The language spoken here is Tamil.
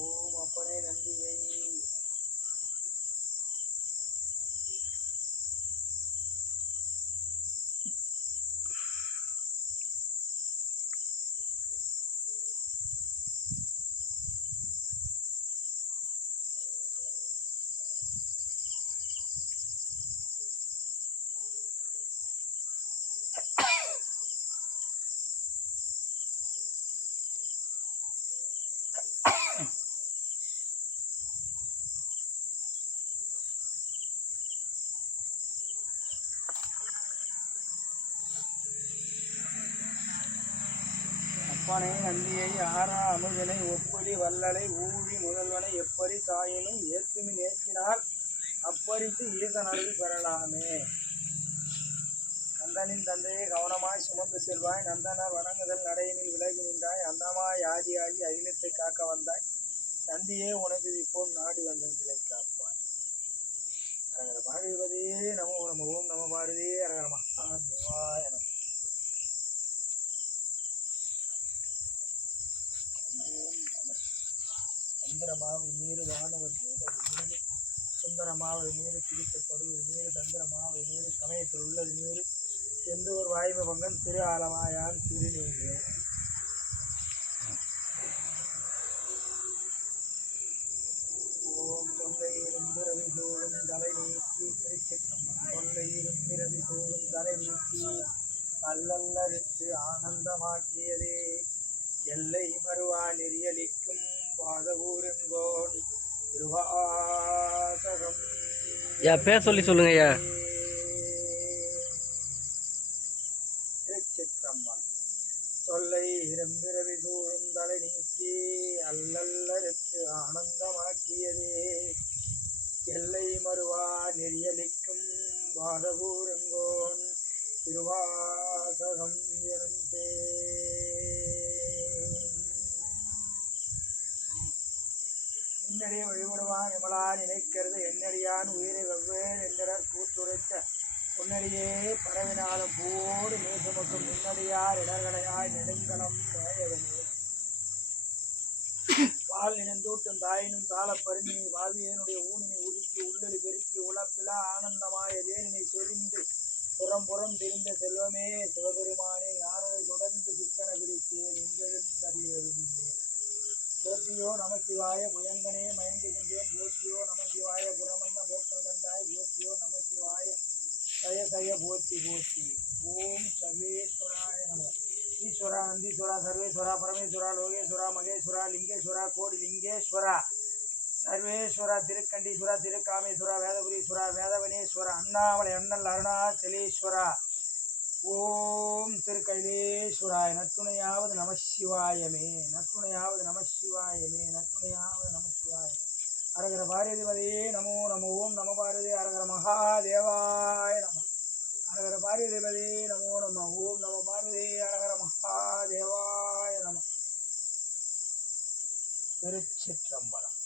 ஓம் அப்பனே நந்தியை அப்பனை நந்தியை ஆறா அமுதனை ஒப்படி வல்லலை ஊழி முதல்வனை எப்பரி சாயினும் ஏத்துமின் ஏற்றினால் அப்பரிசு ஈசனருள் பெறலாமே. நந்தனின் தந்தையை கவனமாய் சுமந்து செல்வாய், நந்தனர் வணங்குதல் நடையினில் விலகி நின்றாய், அந்தமாய் ஆதியாகி அகிலத்தை காக்க வந்தாய், நந்தியே உனக்கு இப்போது நாடி வந்தங்களை காப்பாய். அரகர பார்வதியே நமோ நம. ஓம் நம பார்வதியே அரகர மகாதேவாய நம. சுந்தரமாவது நீர் வானவர் நீர், சுந்தரமாவது நீர் பிடிக்கப்படுவது நீர், தந்திரமாவது நீர் சமயத்தில் உள்ளது நீர், செந்தூர் வாய்ம பங்கன் திரு ஆலமாயான் திருநீரே. ஓம் தொல்லையிலும் பிறவி சூழும் தலை நீக்கி திருச்சிற்றம்பலம். தொல்லையிலும் பிறவி சூழும் தலை நீக்கி அல்லல்லரித்து ஆனந்தமாக்கியதே, எல்லை மறுவா நெறியலிக்கும் வாதவூரெங்கோன் திருவாசகம். பேர் சொல்லி சொல்லுங்க ஐயா. திருச்சிற்றம்பலம். தொல்லை இரம்பிரவி சூழும் தலை நீக்கி அல்லல்லறுத்து ஆனந்தமாக்கியதே, எல்லை மறுவா நெறியலிக்கும் வாதவூரெங்கோன் திருவாசகம் எனும் என்னடியே வழிபடுவான் எமலா நினைக்கிறது என்னடியான் உயிரை வெவ்வேறு என்றனர் கூத்துரைத்த உன்னடியே பரவினாலும் பூவோடு நேசமக்கும் நின்னடியார் இடர்களையாய் நெடுங்கலம் மேயவனே. பால் நினைந்தூட்டும் தாயினும் சால பருந்தினை பாவியனுடைய ஊனினை உருக்கி உள்ளொலி பெருக்கி உழப்பிலா ஆனந்தமாய வேலினை சொரிந்து புறம் தெரிந்த செல்வமே சிவபெருமானே, யாரை தொடர்ந்து சிக்கன பிடித்தேன் இங்கெழுந்தருளியே. போற்றியோ நம சிவாய புயங்கனே மயங்குகின்றேன், போற்றியோ நம சிவாய புறமன்ன போக்கல் கண்டாய், போற்றியோ நம சிவாய சய போற்றி போற்றி. ஓம் சர்வேஸ்வராய நம. ஈஸ்வரா நந்தீஸ்வரா சர்வேஸ்வரா பரமேஸ்வரா லோகேஸ்வரா மகேஸ்வரா லிங்கேஸ்வரா கோடி லிங்கேஸ்வரா சர்வேஸ்வரா திருக்கண்டீஸ்வரா திருக்காமேஸ்வரா வேதபுரீஸ்வரா வேதவனேஸ்வரா அண்ணாமலை அண்ணல் அருணாச்சலேஸ்வரா. ஓம் திருக்கைலேஸ்வராய. நற்றுணையாவது நம சிவாயமே, நற்றுணையாவது நம சிவாயமே, நற்றுணையாவது நம சிவாயமே. அரகர பார்வதிபதியே நமோ நம. ஓம் நம பார்வதி அரகர மகாதேவாய நம. அரகர பார்வதிபதியே நமோ நம. ஓம் நம பார்வதி அரகர மகாதேவாய நம. திருச்சிற்றம்பலம்.